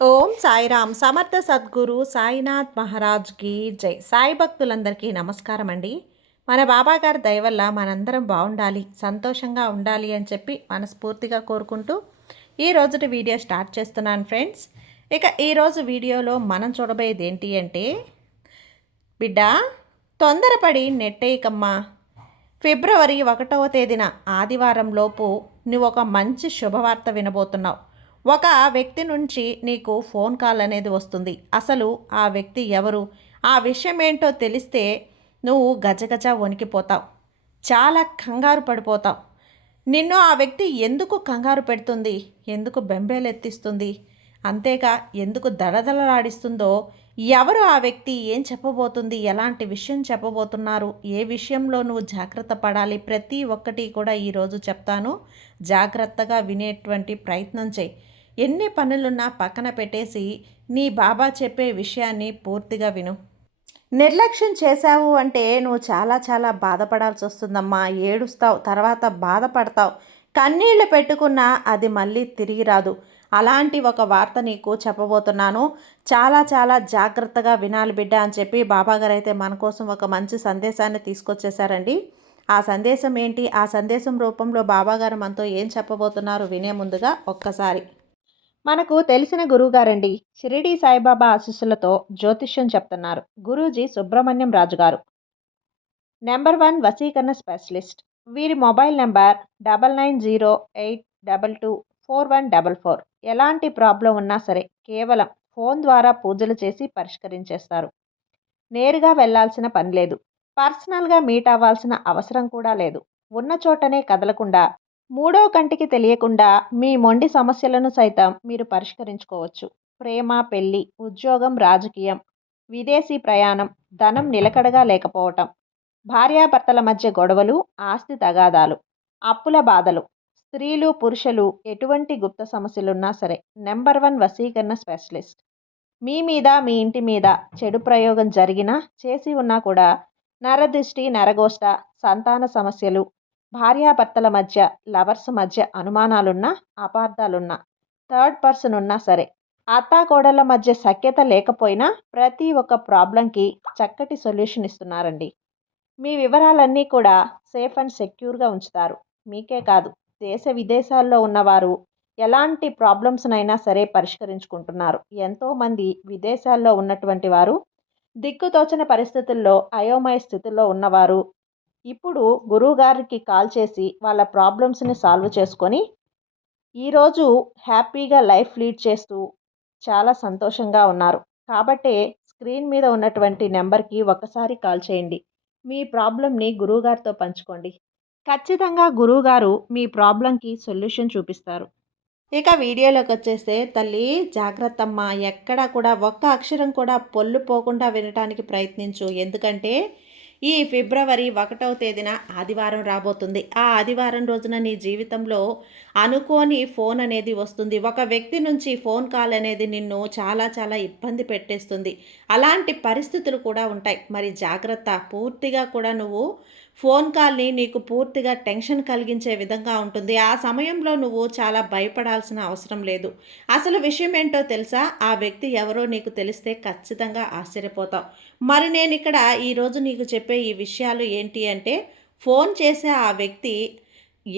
ఓం సాయిరామ్ సమర్థ సద్గురు సాయినాథ్ మహారాజ్కి జై. సాయి భక్తులందరికీ నమస్కారం అండి. మన బాబాగారి దయ వల్ల మనందరం బాగుండాలి, సంతోషంగా ఉండాలి అని చెప్పి మనస్ఫూర్తిగా కోరుకుంటూ ఈ రోజుటి వీడియో స్టార్ట్ చేస్తున్నాను ఫ్రెండ్స్. ఇక ఈరోజు వీడియోలో మనం చూడబోయేది ఏంటి అంటే, బిడ్డ తొందరపడి నెట్టేయకమ్మా. ఫిబ్రవరి 1వ తేదీన ఆదివారం లోపు నువ్వు ఒక మంచి శుభవార్త వినబోతున్నావు. ఒక వ్యక్తి నుంచి నీకు ఫోన్ కాల్ అనేది వస్తుంది. అసలు ఆ వ్యక్తి ఎవరు, ఆ విషయం ఏంటో తెలిస్తే నువ్వు గజగజ వణికిపోతావు, చాలా కంగారు పడిపోతావు. నిన్ను ఆ వ్యక్తి ఎందుకు కంగారు పెడుతుంది, ఎందుకు బెంబేలెత్తిస్తుంది, అంతేగా ఎందుకు దడదలలాడిస్తుందో, ఎవరు ఆ వ్యక్తి, ఏం చెప్పబోతుంది, ఎలాంటి విషయం చెప్పబోతున్నారు, ఏ విషయంలో నువ్వు జాగ్రత్త పడాలి, ప్రతి ఒక్కటి కూడా ఈరోజు చెప్తాను. జాగ్రత్తగా వినేటువంటి ప్రయత్నం చేయి. ఎన్ని పనులున్నా పక్కన పెట్టేసి నీ బాబా చెప్పే విషయాన్ని పూర్తిగా విను. నిర్లక్ష్యం చేశావు అంటే నువ్వు చాలా చాలా బాధపడాల్సి వస్తుందమ్మా. ఏడుస్తావు, తర్వాత బాధపడతావు, కన్నీళ్లు పెట్టుకున్నా అది మళ్ళీ తిరిగి రాదు. అలాంటి ఒక వార్త నీకు చెప్పబోతున్నాను. చాలా చాలా జాగ్రత్తగా వినాలి బిడ్డ అని చెప్పి బాబాగారు అయితే మన కోసం ఒక మంచి సందేశాన్ని తీసుకొచ్చేసారండి. ఆ సందేశం ఏంటి, ఆ సందేశం రూపంలో బాబాగారు మనతో ఏం చెప్పబోతున్నారు వినే ముందుగా ఒక్కసారి మనకు తెలిసిన గురువుగారండి, షిరిడి సాయిబాబా ఆశీస్సులతో జ్యోతిష్యం చెప్తున్నారు గురూజీ సుబ్రహ్మణ్యం రాజు గారు. నెంబర్ 1 వశీకరణ స్పెషలిస్ట్. వీరి మొబైల్ నెంబర్ 9908224144. ఎలాంటి ప్రాబ్లం ఉన్నా సరే కేవలం ఫోన్ ద్వారా పూజలు చేసి పరిష్కరించేస్తారు. నేరుగా వెళ్లాల్సిన పని లేదు, పర్సనల్గా మీట్ అవ్వాల్సిన అవసరం కూడా లేదు. ఉన్న చోటనే కదలకుండా, మూడో కంటికి తెలియకుండా మీ మొండి సమస్యలను సైతం మీరు పరిష్కరించుకోవచ్చు. ప్రేమ, పెళ్లి, ఉద్యోగం, రాజకీయం, విదేశీ ప్రయాణం, ధనం నిలకడగా లేకపోవటం, భార్యాభర్తల మధ్య గొడవలు, ఆస్తి తగాదాలు, అప్పుల బాధలు, స్త్రీలు పురుషులు ఎటువంటి గుప్త సమస్యలున్నా సరే నెంబర్ 1 వశీకరణ స్పెషలిస్ట్. మీ మీద, మీ ఇంటి మీద చెడు ప్రయోగం జరిగినా, చేసి ఉన్నా కూడా, నరదృష్టి, నరగోష్ట, సంతాన సమస్యలు, భార్యాభర్తల మధ్య, లవర్స్ మధ్య అనుమానాలున్నా, అపార్థాలున్నా, థర్డ్ పర్సన్ ఉన్నా సరే, అత్తాకోడళ్ళ మధ్య సఖ్యత లేకపోయినా ప్రతి ఒక్క ప్రాబ్లంకి చక్కటి సొల్యూషన్ ఇస్తున్నారండి. మీ వివరాలన్నీ కూడా సేఫ్ అండ్ సెక్యూర్గా ఉంచుతారు. మీకే కాదు, దేశ విదేశాల్లో ఉన్నవారు ఎలాంటి ప్రాబ్లమ్స్నైనా సరే పరిష్కరించుకుంటున్నారు. ఎంతోమంది విదేశాల్లో ఉన్నటువంటి వారు, దిక్కుతోచని పరిస్థితుల్లో, అయోమయ స్థితిలో ఉన్నవారు ఇప్పుడు గురువుగారికి కాల్ చేసి వాళ్ళ ప్రాబ్లమ్స్ని సాల్వ్ చేసుకొని ఈరోజు హ్యాపీగా లైఫ్ లీడ్ చేస్తూ చాలా సంతోషంగా ఉన్నారు. కాబట్టే స్క్రీన్ మీద ఉన్నటువంటి నెంబర్కి ఒకసారి కాల్ చేయండి. మీ ప్రాబ్లమ్ని గురువుగారితో పంచుకోండి. ఖచ్చితంగా గురువుగారు మీ ప్రాబ్లంకి సొల్యూషన్ చూపిస్తారు. ఇక వీడియోలోకి వచ్చేస్తే, తల్లి జాగ్రత్తమ్మ, ఎక్కడా కూడా ఒక్క అక్షరం కూడా పొల్లు పోకుండా వినటానికి ప్రయత్నించు. ఎందుకంటే ఈ ఫిబ్రవరి 1వ తేదీన ఆదివారం రాబోతుంది. ఆ ఆదివారం రోజున నీ జీవితంలో అనుకోని ఫోన్ అనేది వస్తుంది. ఒక వ్యక్తి నుంచి ఫోన్ కాల్ అనేది నిన్ను చాలా చాలా ఇబ్బంది పెట్టేస్తుంది. అలాంటి పరిస్థితులు కూడా ఉంటాయి. మరి జాగ్రత్త, పూర్తిగా కూడా నువ్వు ఫోన్ కాల్ని నీకు పూర్తిగా టెన్షన్ కలిగించే విధంగా ఉంటుంది. ఆ సమయంలో నువ్వు చాలా భయపడాల్సిన అవసరం లేదు. అసలు విషయం ఏంటో తెలుసా, ఆ వ్యక్తి ఎవరో నీకు తెలిస్తే ఖచ్చితంగా ఆశ్చర్యపోతావు. మరి నేను ఇక్కడ ఈరోజు నీకు చెప్పే ఈ విషయాలు ఏంటి అంటే, ఫోన్ చేసే ఆ వ్యక్తి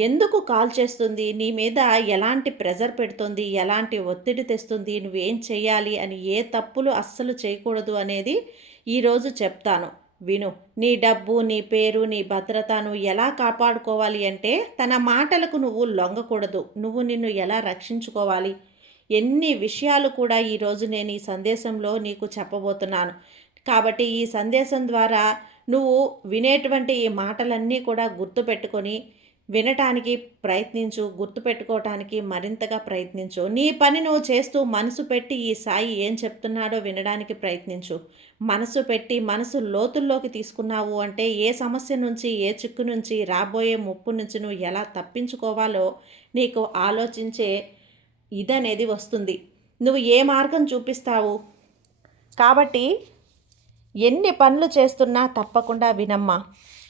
ఎందుకు కాల్ చేస్తుంది, నీ మీద ఎలాంటి ప్రెజర్ పెడుతుంది, ఎలాంటి ఒత్తిడి తెస్తుంది, నువ్వేం చేయాలి అని, ఏ తప్పులు అస్సలు చేయకూడదు అనేది ఈరోజు చెప్తాను, విను. నీ డబ్బు, నీ పేరు, నీ భద్రత నువ్వు ఎలా కాపాడుకోవాలి అంటే, తన మాటలకు నువ్వు లొంగకూడదు. నువ్వు నిన్ను ఎలా రక్షించుకోవాలి, ఎన్ని విషయాలు కూడా ఈరోజు నేను ఈ సందేశంలో నీకు చెప్పబోతున్నాను. కాబట్టి ఈ సందేశం ద్వారా నువ్వు వినేటువంటి ఈ మాటలన్నీ కూడా గుర్తుపెట్టుకొని వినటానికి ప్రయత్నించు, గుర్తుపెట్టుకోవటానికి మరింతగా ప్రయత్నించు. నీ పని నువ్వు చేస్తూ మనసు పెట్టి ఈ సాయి ఏం చెప్తున్నాడో వినడానికి ప్రయత్నించు. మనసు పెట్టి మనసు లోతుల్లోకి తీసుకున్నావు అంటే ఏ సమస్య నుంచి, ఏ చిక్కు నుంచి, రాబోయే ముప్పు నుంచి నువ్వు ఎలా తప్పించుకోవాలో నీకు ఆలోచించే ఇదనేది వస్తుంది. నువ్వు ఏ మార్గం చూపిస్తావు. కాబట్టి ఎన్ని పనులు చేస్తున్నా తప్పకుండా వినమ్మా.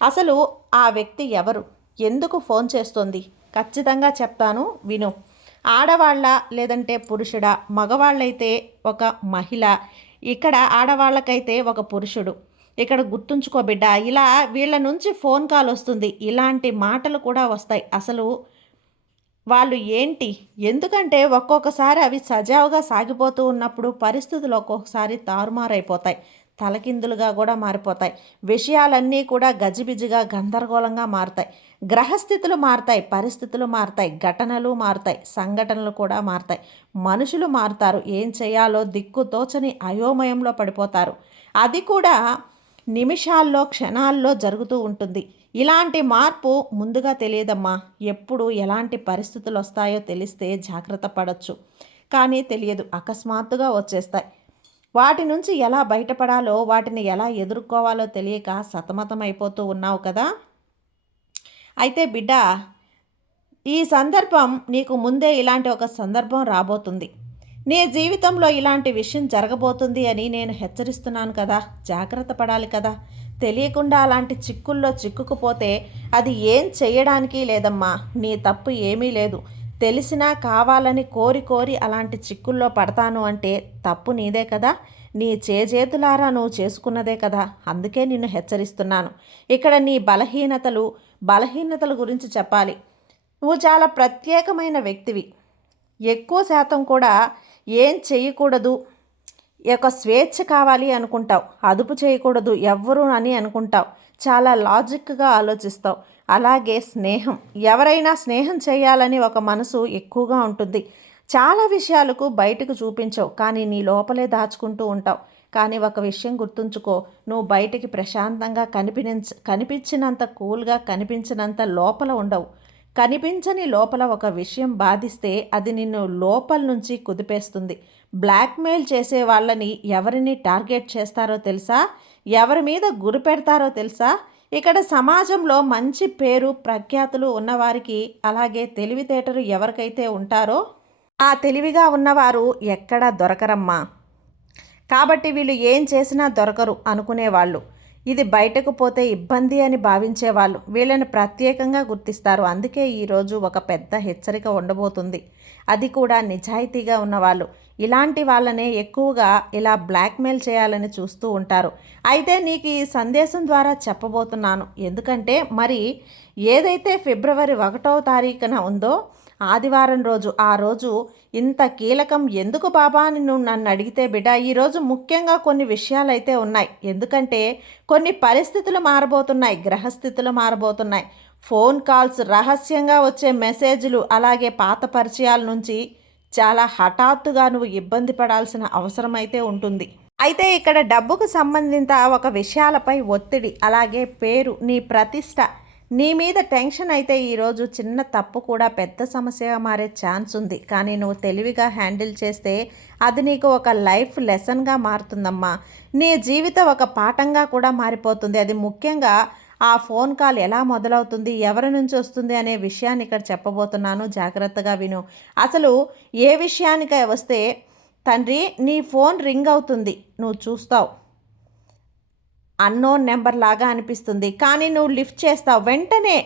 అసలు ఆ వ్యక్తి ఎవరు, ఎందుకు ఫోన్ చేస్తుంది, ఖచ్చితంగా చెప్తాను, విను. ఆడవాళ్ళ లేదంటే పురుషుడా, మగవాళ్ళైతే ఒక మహిళ, ఇక్కడ ఆడవాళ్ళకైతే ఒక పురుషుడు. ఇక్కడ గుర్తుంచుకో బిడ్డ, ఇలా వీళ్ళ నుంచి ఫోన్ కాల్ వస్తుంది, ఇలాంటి మాటలు కూడా వస్తాయి. అసలు వాళ్ళు ఏంటి? ఎందుకంటే ఒక్కొక్కసారి అవి సజావుగా సాగిపోతూ ఉన్నప్పుడు పరిస్థితులు ఒక్కొక్కసారి తారుమారైపోతాయి, తలకిందులుగా కూడా మారిపోతాయి. విషయాలన్నీ కూడా గజిబిజిగా గందరగోళంగా మారుతాయి. గ్రహస్థితులు మారుతాయి, పరిస్థితులు మారుతాయి, ఘటనలు మారుతాయి, సంఘటనలు కూడా మారుతాయి, మనుషులు మారుతారు. ఏం చేయాలో దిక్కుతోచని అయోమయంలో పడిపోతారు. అది కూడా నిమిషాల్లో క్షణాల్లో జరుగుతూ ఉంటుంది. ఇలాంటి మార్పు ముందుగా తెలియదమ్మా. ఎప్పుడు ఎలాంటి పరిస్థితులు వస్తాయో తెలిస్తే జాగ్రత్త పడవచ్చు, కానీ తెలియదు, అకస్మాత్తుగా వచ్చేస్తాయి. వాటి నుంచి ఎలా బయటపడాలో, వాటిని ఎలా ఎదుర్కోవాలో తెలియక సతమతమైపోతూ ఉన్నావు కదా. అయితే బిడ్డ, ఈ సందర్భం నీకు ముందే ఇలాంటి ఒక సందర్భం రాబోతుంది. నీ జీవితంలో ఇలాంటి విషయం జరగబోతుంది అని నేను హెచ్చరిస్తున్నాను కదా, జాగ్రత్త పడాలి కదా. తెలియకుండా అలాంటి చిక్కుల్లో చిక్కుకుపోతే అది ఏం చేయడానికి లేదమ్మా. నీ తప్పు ఏమీ లేదు. తెలిసినా కావాలని కోరి కోరి అలాంటి చిక్కుల్లో పడతాను అంటే తప్పు నీదే కదా. నీ చేజేతులారా నువ్వు చేసుకున్నదే కదా. అందుకే నిన్ను హెచ్చరిస్తున్నాను. ఇక్కడ నీ బలహీనతల గురించి చెప్పాలి. నువ్వు చాలా ప్రత్యేకమైన వ్యక్తివి. ఎక్కువ శాతం కూడా ఏం చేయకూడదు, ఒక స్వేచ్ఛ కావాలి అనుకుంటావు, అదుపు చేయకూడదు ఎవ్వరూ అని అనుకుంటావు, చాలా లాజిక్గా ఆలోచిస్తావు. అలాగే స్నేహం, ఎవరైనా స్నేహం చేయాలని ఒక మనసు ఎక్కువగా ఉంటుంది. చాలా విషయాలకు బయటకు చూపించవు, కానీ నీ లోపలే దాచుకుంటూ ఉంటావు. కానీ ఒక విషయం గుర్తుంచుకో, నువ్వు బయటికి ప్రశాంతంగా కనిపించినంత కూల్గా, కనిపించినంత లోపల ఉండవు. కనిపించని లోపల ఒక విషయం బాధిస్తే అది నిన్ను లోపల నుంచి కుదిపేస్తుంది. బ్లాక్మెయిల్ చేసే వాళ్ళని ఎవరిని టార్గెట్ చేస్తారో తెలుసా? ఎవరి మీద గురి పెడతారో తెలుసా? ఇక్కడ సమాజంలో మంచి పేరు ప్రఖ్యాతులు ఉన్నవారికి, అలాగే తెలివితేటలు ఎవరికైతే ఉంటారో ఆ తెలివిగా ఉన్నవారు ఎక్కడా దొరకరమ్మా. కాబట్టి వీళ్ళు ఏం చేసినా దొరకరు అనుకునేవాళ్ళు, ఇది బయటకు పోతే ఇబ్బంది అని భావించేవాళ్ళు వీళ్ళని ప్రత్యేకంగా గుర్తిస్తారు. అందుకే ఈరోజు ఒక పెద్ద హెచ్చరిక ఉండబోతుంది. అది కూడా నిజాయితీగా ఉన్నవాళ్ళు. ఇలాంటి వాళ్ళనే ఎక్కువగా ఇలా బ్లాక్మెయిల్ చేయాలని చూస్తూ ఉంటారు. అయితే నీకు ఈ సందేశం ద్వారా చెప్పబోతున్నాను. ఎందుకంటే మరి ఏదైతే ఫిబ్రవరి 1వ తారీఖున ఉందో ఆదివారం రోజు, ఆ రోజు ఇంత కీలకం ఎందుకు బాబా అని నువ్వు నన్ను అడిగితే బిడ్డ, ఈరోజు ముఖ్యంగా కొన్ని విషయాలు అయితే ఉన్నాయి. ఎందుకంటే కొన్ని పరిస్థితులు మారబోతున్నాయి, గ్రహస్థితులు మారబోతున్నాయి. ఫోన్ కాల్స్, రహస్యంగా వచ్చే మెసేజ్లు, అలాగే పాత పరిచయాల నుంచి చాలా హఠాత్తుగా నువ్వు ఇబ్బంది పడాల్సిన అవసరం అయితే ఉంటుంది. అయితే ఇక్కడ డబ్బుకు సంబంధిత ఒక విషయాలపై ఒత్తిడి, అలాగే పేరు, నీ ప్రతిష్ట, నీ మీద టెన్షన్ అయితే ఈరోజు చిన్న తప్పు కూడా పెద్ద సమస్యగా మారే ఛాన్స్ ఉంది. కానీ నువ్వు తెలివిగా హ్యాండిల్ చేస్తే అది నీకు ఒక లైఫ్ లెసన్గా మారుతుందమ్మా. నీ జీవితం ఒక పాఠంగా కూడా మారిపోతుంది. అది ముఖ్యంగా ఆ ఫోన్ కాల్ ఎలా మొదలవుతుంది, ఎవరి నుంచి వస్తుంది అనే విషయాన్ని ఇక్కడ చెప్పబోతున్నాను. జాగ్రత్తగా విను. అసలు ఏ విషయానికై వస్తే, తండ్రి నీ ఫోన్ రింగ్ అవుతుంది, నువ్వు చూస్తావు, అన్నోన్ నెంబర్ లాగా అనిపిస్తుంది, కానీ నువ్వు లిఫ్ట్ చేస్తావు. వెంటనే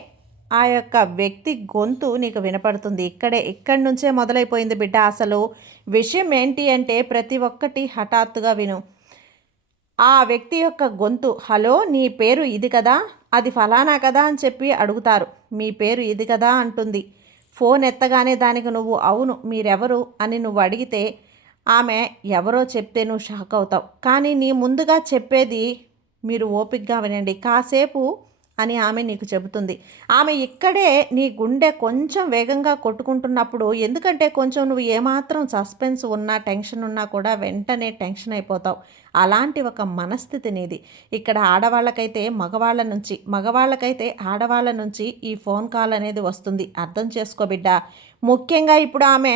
ఆ యొక్క వ్యక్తి గొంతు నీకు వినపడుతుంది. ఇక్కడి నుంచే మొదలైపోయింది బిడ్డ. అసలు విషయం ఏంటి అంటే ప్రతి ఒక్కటి హఠాత్తుగా విను. ఆ వ్యక్తి యొక్క గొంతు, హలో నీ పేరు ఇది కదా, అది ఫలానా కదా అని చెప్పి అడుగుతారు. మీ పేరు ఇది కదా అంటుంది. ఫోన్ ఎత్తగానే దానికి నువ్వు అవును మీరెవరు అని నువ్వు అడిగితే ఆమె ఎవరో చెప్తే నువ్వు షాక్ అవుతావు. కానీ నీ ముందుగా చెప్పేది మీరు ఓపికగా వినండి కాసేపు అని ఆమె నీకు చెబుతుంది. ఆమె ఇక్కడే నీ గుండె కొంచెం వేగంగా కొట్టుకుంటున్నప్పుడు, ఎందుకంటే కొంచెం నువ్వు ఏమాత్రం సస్పెన్స్ ఉన్నా, టెన్షన్ ఉన్నా కూడా వెంటనే టెన్షన్ అయిపోతావు. అలాంటి ఒక మనస్థితి నీది. ఇక్కడ ఆడవాళ్ళకైతే మగవాళ్ళకైతే ఆడవాళ్ళ నుంచి ఈ ఫోన్ కాల్ అనేది వస్తుంది. అర్థం చేసుకో బిడ్డ. ముఖ్యంగా ఇప్పుడు ఆమె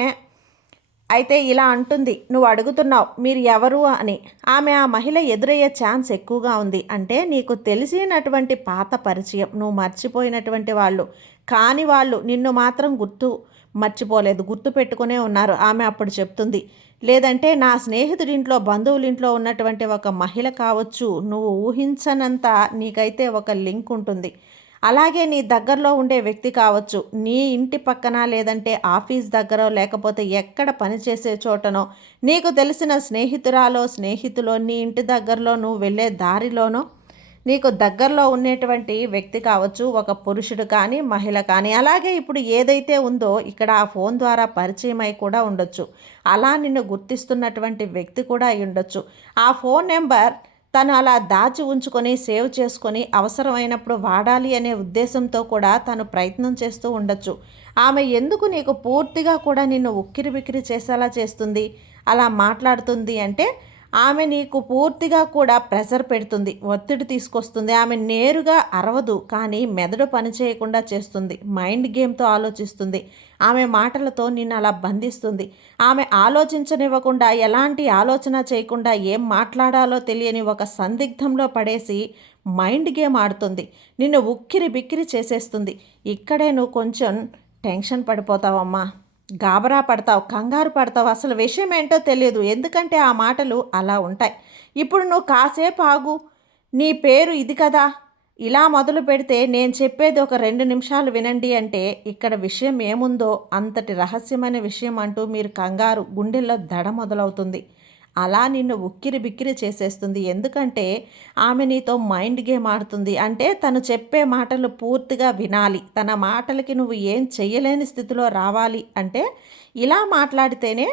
అయితే ఇలా అంటుంది, నువ్వు అడుగుతున్నావు మీరు ఎవరు అని. ఆమె ఆ మహిళ ఎదురయ్యే ఛాన్స్ ఎక్కువగా ఉంది. అంటే నీకు తెలిసినటువంటి పాత పరిచయం, నువ్వు మర్చిపోయినటువంటి వాళ్ళు, కాని వాళ్ళు నిన్ను మాత్రం మర్చిపోలేదు, గుర్తు పెట్టుకునే ఉన్నారు. ఆమె అప్పుడు చెప్తుంది, లేదంటే నా స్నేహితుడింట్లో, బంధువులింట్లో ఉన్నటువంటి ఒక మహిళ కావచ్చు, నువ్వు ఊహించనంత నీకైతే ఒక లింక్ ఉంటుంది. అలాగే నీ దగ్గరలో ఉండే వ్యక్తి కావచ్చు, నీ ఇంటి పక్కన లేదంటే ఆఫీస్ దగ్గరో లేకపోతే ఎక్కడ పనిచేసే చోటనో, నీకు తెలిసిన స్నేహితురాలో స్నేహితులో, నీ ఇంటి దగ్గరలో నువ్వు వెళ్ళే దారిలోనో నీకు దగ్గరలో ఉండేటువంటి వ్యక్తి కావచ్చు, ఒక పురుషుడు కానీ మహిళ కానీ, అలాగే ఇప్పుడు ఏదైతే ఉందో ఇక్కడ ఆ ఫోన్ ద్వారా పరిచయమై కూడా ఉండొచ్చు. అలా నిన్ను గుర్తిస్తున్నటువంటి వ్యక్తి కూడా అయి ఉండొచ్చు. ఆ ఫోన్ నెంబర్ తను అలా దాచి ఉంచుకొని సేవ్ చేసుకొని అవసరమైనప్పుడు వాడాలి అనే ఉద్దేశంతో కూడా తను ప్రయత్నం చేస్తూ ఉండొచ్చు. ఆమె ఎందుకు నీకు పూర్తిగా కూడా నిన్ను ఉక్కిరిబిక్కిరి చేసేలా చేస్తుంది, అలా మాట్లాడుతుంది అంటే ఆమె నీకు పూర్తిగా కూడా ప్రెషర్ పెడుతుంది, ఒత్తిడి తీసుకొస్తుంది. ఆమె నేరుగా అరవదు, కానీ మెదడు పనిచేయకుండా చేస్తుంది, మైండ్ గేమ్తో ఆలోచిస్తుంది. ఆమె మాటలతో నిన్ను అలా బంధిస్తుంది. ఆమె ఆలోచించనివ్వకుండా, ఎలాంటి ఆలోచన చేయకుండా ఏం మాట్లాడాలో తెలియని ఒక సందిగ్ధంలో పడేసి మైండ్ గేమ్ ఆడుతుంది. నిన్ను ఉక్కిరి బిక్కిరి చేసేస్తుంది. ఇక్కడే నువ్వు కొంచెం టెన్షన్ పడిపోతావమ్మా, గాబరా పడతావు, కంగారు పడతావు, అసలు విషయం ఏంటో తెలియదు. ఎందుకంటే ఆ మాటలు అలా ఉంటాయి. ఇప్పుడు నువ్వు కాసేపు ఆగు, నీ పేరు ఇది కదా, ఇలా మొదలు పెడితే నేను చెప్పేది ఒక 2 నిమిషాలు వినండి అంటే ఇక్కడ విషయం ఏముందో అంతటి రహస్యమైన విషయం అంటూ మీరు కంగారు, గుండెల్లో దడ మొదలవుతుంది. అలా నిన్ను ఉక్కిరి బిక్కిరి చేసేస్తుంది. ఎందుకంటే ఆమె నీతో మైండ్ గేమ్ ఆడుతుంది. అంటే తను చెప్పే మాటలు పూర్తిగా వినాలి, తన మాటలకి నువ్వు ఏం చెయ్యలేని స్థితిలో రావాలి అంటే ఇలా మాట్లాడితేనే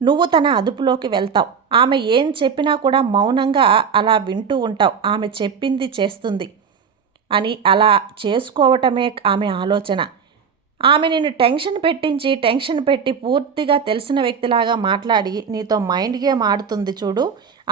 నువ్వు తన అదుపులోకి వెళ్తావు. ఆమె ఏం చెప్పినా కూడా మౌనంగా అలా వింటూ ఉంటావు. ఆమె చెప్పింది చేస్తుంది అని అలా చేసుకోవటమే ఆమె ఆలోచన. ఆమె నిన్ను టెన్షన్ పెట్టి పూర్తిగా తెలిసిన వ్యక్తిలాగా మాట్లాడి నీతో మైండ్ గేమ్ ఆడుతుంది చూడు.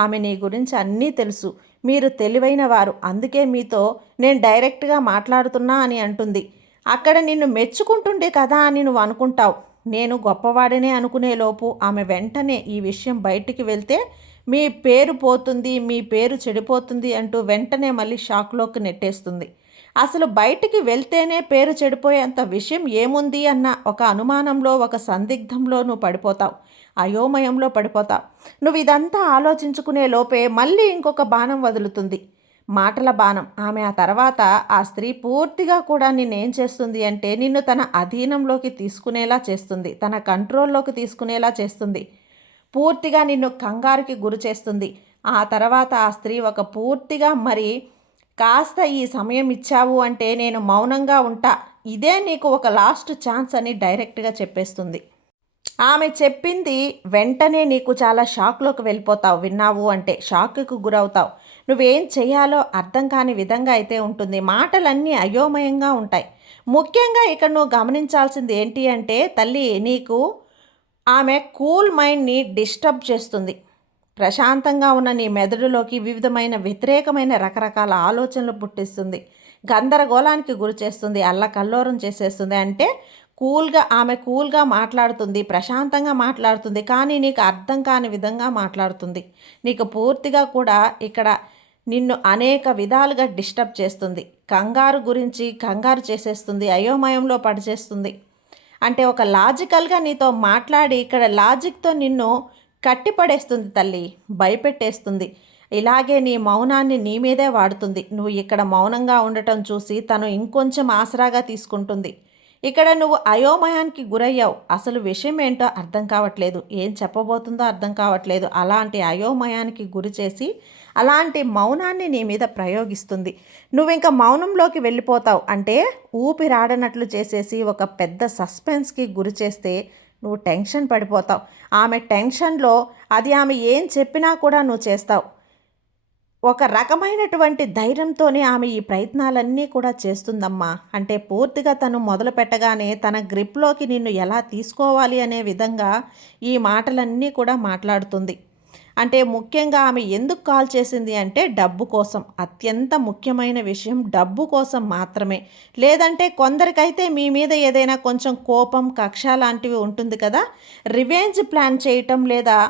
ఆమె నీ గురించి అన్నీ తెలుసు, మీరు తెలివైన వారు, అందుకే మీతో నేను డైరెక్ట్గా మాట్లాడుతున్నా అని అంటుంది. అక్కడ నిన్ను మెచ్చుకుంటుండే కదా అని నువ్వు అనుకుంటావు. నేను గొప్పవాడినే అనుకునే లోపు ఆమె వెంటనే ఈ విషయం బయటికి వెళ్తే మీ పేరు పోతుంది, మీ పేరు చెడిపోతుంది అంటూ వెంటనే మళ్ళీ షాక్లోకి నెట్టేస్తుంది. అసలు బయటికి వెళ్తేనే పేరు చెడిపోయేంత విషయం ఏముంది అన్న ఒక అనుమానంలో, ఒక సందిగ్ధంలో నువ్వు పడిపోతావు, అయోమయంలో పడిపోతావు. నువ్వు ఇదంతా ఆలోచించుకునే లోపే మళ్ళీ ఇంకొక బాణం వదులుతుంది, మాటల బాణం. ఆమె ఆ తర్వాత ఆ స్త్రీ పూర్తిగా కూడా నిన్నేం చేస్తుంది అంటే నిన్ను తన అధీనంలోకి తీసుకునేలా చేస్తుంది, తన కంట్రోల్లోకి తీసుకునేలా చేస్తుంది, పూర్తిగా నిన్ను కంగారుకి గురి చేస్తుంది. ఆ తర్వాత ఆ స్త్రీ ఒక పూర్తిగా మరి కాస్త ఈ సమయం ఇచ్చావు అంటే నేను మౌనంగా ఉంటా, ఇదే నీకు ఒక లాస్ట్ ఛాన్స్ అని డైరెక్ట్గా చెప్పేస్తుంది. ఆమె చెప్పింది వెంటనే నీకు చాలా షాక్లోకి వెళ్ళిపోతావు. విన్నావు అంటే షాక్కు గురవుతావు. నువ్వేం చేయాలో అర్థం కాని విధంగా అయితే ఉంటుంది. మాటలన్నీ అయోమయంగా ఉంటాయి. ముఖ్యంగా ఇక్కడ నువ్వు గమనించాల్సింది ఏంటి అంటే తల్లి, నీకు ఆమె కూల్ మైండ్ని డిస్టర్బ్ చేస్తుంది. ప్రశాంతంగా ఉన్న నీ మెదడులోకి వివిధమైన వ్యతిరేకమైన రకరకాల ఆలోచనలు పుట్టిస్తుంది, గందరగోళానికి గురి చేస్తుంది, అల్లకల్లోరం చేసేస్తుంది. అంటే ఆమె కూల్గా మాట్లాడుతుంది, ప్రశాంతంగా మాట్లాడుతుంది, కానీ నీకు అర్థం కాని విధంగా మాట్లాడుతుంది. నీకు పూర్తిగా కూడా ఇక్కడ నిన్ను అనేక విధాలుగా డిస్టర్బ్ చేస్తుంది, కంగారు చేసేస్తుంది, అయోమయంలో పడిచేస్తుంది. అంటే ఒక లాజికల్గా నీతో మాట్లాడి ఇక్కడ లాజిక్తో నిన్ను కట్టిపడేస్తుంది తల్లి, భయపెట్టేస్తుంది. ఇలాగే నీ మౌనాన్ని నీ మీదే వాడుతుంది. నువ్వు ఇక్కడ మౌనంగా ఉండటం చూసి తను ఇంకొంచెం ఆసరాగా తీసుకుంటుంది. ఇక్కడ నువ్వు అయోమయానికి గురయ్యావు. అసలు విషయం ఏంటో అర్థం కావట్లేదు, ఏం చెప్పబోతుందో అర్థం కావట్లేదు. అలాంటి అయోమయానికి గురి చేసి అలాంటి మౌనాన్ని నీ మీద ప్రయోగిస్తుంది. నువ్వు ఇంకా మౌనంలోకి వెళ్ళిపోతావు. అంటే ఊపిరాడనట్లు చేసేసి ఒక పెద్ద సస్పెన్స్కి గురి చేస్తే నువ్వు టెన్షన్ పడిపోతావు. ఆమె టెన్షన్లో ఆమె ఏం చెప్పినా కూడా నువ్వు చేస్తావు. ఒక రకమైనటువంటి ధైర్యంతోనే ఆమె ఈ ప్రయత్నాలన్నీ కూడా చేస్తుందమ్మా. అంటే పూర్తిగా తను మొదలు పెట్టగానే తన గ్రిప్లోకి నిన్ను ఎలా తీసుకోవాలి అనే విధంగా ఈ మాటలన్నీ కూడా మాట్లాడుతుంది. అంటే ముఖ్యంగా ఆమె ఎందుకు కాల్ చేసింది అంటే డబ్బు కోసం. అత్యంత ముఖ్యమైన విషయం డబ్బు కోసం మాత్రమే. లేదంటే కొందరికైతే మీ మీద ఏదైనా కొంచెం కోపం, కక్ష లాంటివి ఉంటుంది కదా, రివెంజ్ ప్లాన్ చేయటం, లేదా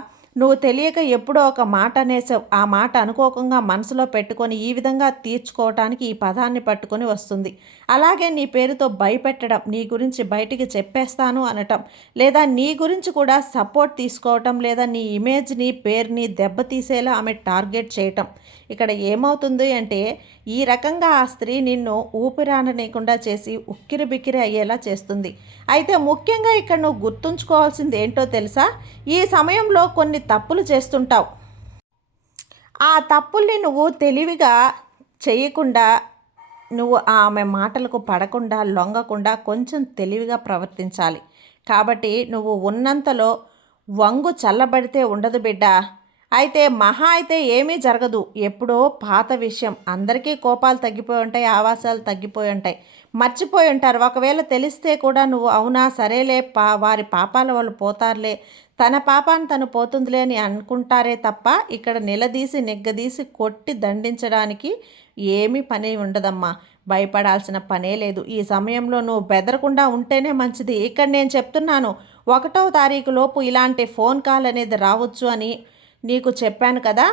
నువ్వు తెలియక ఎప్పుడో ఒక మాట అనేసావు, ఆ మాట అనుకోకుండా మనసులో పెట్టుకొని ఈ విధంగా తీర్చుకోవటానికి ఈ పదాన్ని పట్టుకొని వస్తుంది. అలాగే నీ పేరుతో భయపెట్టడం, నీ గురించి బయటికి చెప్పేస్తాను అనటం, లేదా నీ గురించి కూడా సపోర్ట్ తీసుకోవటం, లేదా నీ ఇమేజ్ని, పేరుని దెబ్బతీసేలా ఆమె టార్గెట్ చేయటం. ఇక్కడ ఏమవుతుంది అంటే ఈ రకంగా ఆ స్త్రీ నిన్ను ఊపిరాడనీయకుండా చేసి ఉక్కిరి బిక్కిరి అయ్యేలా చేస్తుంది. అయితే ముఖ్యంగా ఇక్కడ నువ్వు గుర్తుంచుకోవాల్సింది ఏంటో తెలుసా? ఈ సమయంలో కొన్ని తప్పులు చేస్తుంటావు. ఆ తప్పుల్ని నువ్వు తెలివిగా చేయకుండా, నువ్వు ఆమె మాటలకు పడకుండా, లొంగకుండా కొంచెం తెలివిగా ప్రవర్తించాలి. కాబట్టి నువ్వు ఉన్నంతలో వంగు చల్లబడితే ఉండదు బిడ్డ. అయితే మహా అయితే ఏమీ జరగదు. ఎప్పుడో పాత విషయం. అందరికీ కోపాలు తగ్గిపోయి ఉంటాయి, ఆవాసాలు తగ్గిపోయి ఉంటాయి, మర్చిపోయి ఉంటారు. ఒకవేళ తెలిస్తే కూడా నువ్వు అవునా సరేలే, వారి పాపాల వాళ్ళు పోతారులే, తన పాపాన్ని తను పోతుందిలే అని అనుకుంటారే తప్ప ఇక్కడ నిలదీసి నిగ్గదీసి కొట్టి దండించడానికి ఏమీ పని ఉండదమ్మా. భయపడాల్సిన పనే లేదు. ఈ సమయంలో నువ్వు బెదరకుండా ఉంటేనే మంచిది. ఇక్కడ నేను చెప్తున్నాను, 1వ తారీఖు లోపు ఇలాంటి ఫోన్ కాల్ అనేది రావచ్చు అని నీకు చెప్పాను కదా.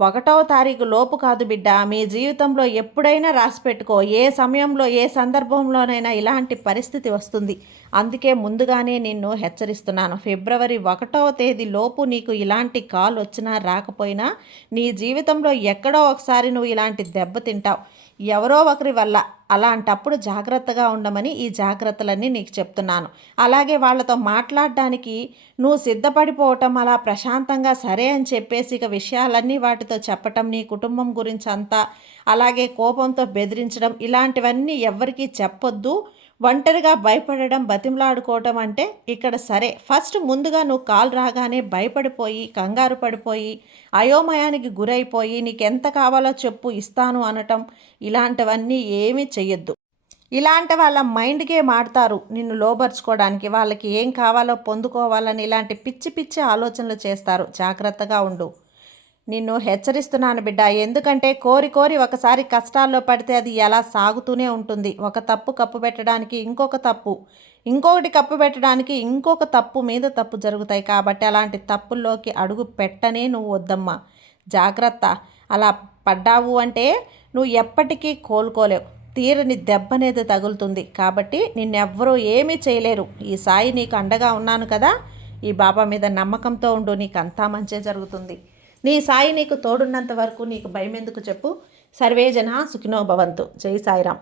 1వ తారీఖు లోపు కాదు బిడ్డ, మీ జీవితంలో ఎప్పుడైనా రాసి పెట్టుకో. ఏ సమయంలో ఏ సందర్భంలోనైనా ఇలాంటి పరిస్థితి వస్తుంది. అందుకే ముందుగానే నిన్ను హెచ్చరిస్తున్నాను. ఫిబ్రవరి 1వ తేదీ లోపు నీకు ఇలాంటి కాల్ వచ్చినా రాకపోయినా నీ జీవితంలో ఎక్కడో ఒకసారి నువ్వు ఇలాంటి దెబ్బ తింటావు, ఎవరో ఒకరి వల్ల. అలాంటప్పుడు జాగ్రత్తగా ఉండమని ఈ జాగ్రత్తలన్నీ నీకు చెప్తున్నాను. అలాగే వాళ్ళతో మాట్లాడడానికి నువ్వు సిద్ధపడిపోవటం, అలా ప్రశాంతంగా సరే అని చెప్పేసి ఇక విషయాలన్నీ వాటితో చెప్పటం, నీ కుటుంబం గురించి అంతా, అలాగే కోపంతో బెదిరించడం, ఇలాంటివన్నీ ఎవ్వరికీ చెప్పొద్దు. ఒంటరిగా భయపడడం, బతిమలాడుకోవటం అంటే ఇక్కడ సరే. ఫస్ట్ ముందుగా నువ్వు కాల్ రాగానే భయపడిపోయి, కంగారు పడిపోయి, అయోమయానికి గురైపోయి, నీకెంత కావాలో చెప్పు ఇస్తాను అనటం, ఇలాంటివన్నీ ఏమీ చెయ్యొద్దు. ఇలాంటి వాళ్ళ మైండ్ గేమ్ ఆడతారు నిన్ను లోబర్చుకోవడానికి. వాళ్ళకి ఏం కావాలో పొందుకోవాలని ఇలాంటి పిచ్చి పిచ్చి ఆలోచనలు చేస్తారు. జాగ్రత్తగా ఉండు. నిన్ను హెచ్చరిస్తున్నాను బిడ్డ. ఎందుకంటే కోరి కోరి ఒకసారి కష్టాల్లో పడితే అది ఎలా సాగుతూనే ఉంటుంది. ఒక తప్పు కప్పు పెట్టడానికి ఇంకొక తప్పు, ఇంకొకటి కప్పు పెట్టడానికి ఇంకొక తప్పు మీద తప్పు జరుగుతాయి. కాబట్టి అలాంటి తప్పుల్లోకి అడుగు పెట్టనే నువ్వు వద్దమ్మా. జాగ్రత్త. అలా పడ్డావు అంటే నువ్వు ఎప్పటికీ కోలుకోలేవు. తీరని దెబ్బ అనేది తగులుతుంది. కాబట్టి నిన్నెవ్వరూ ఏమీ చేయలేరు. ఈ సాయి నీకు అండగా ఉన్నాను కదా. ఈ బాబా మీద నమ్మకంతో ఉండు, నీకు అంతా మంచే జరుగుతుంది. నీ సాయి నీకు తోడున్నంత వరకు నీకు భయం ఎందుకు చెప్పు. సర్వే జన సుఖినో భవంతు. జై సాయిరాం.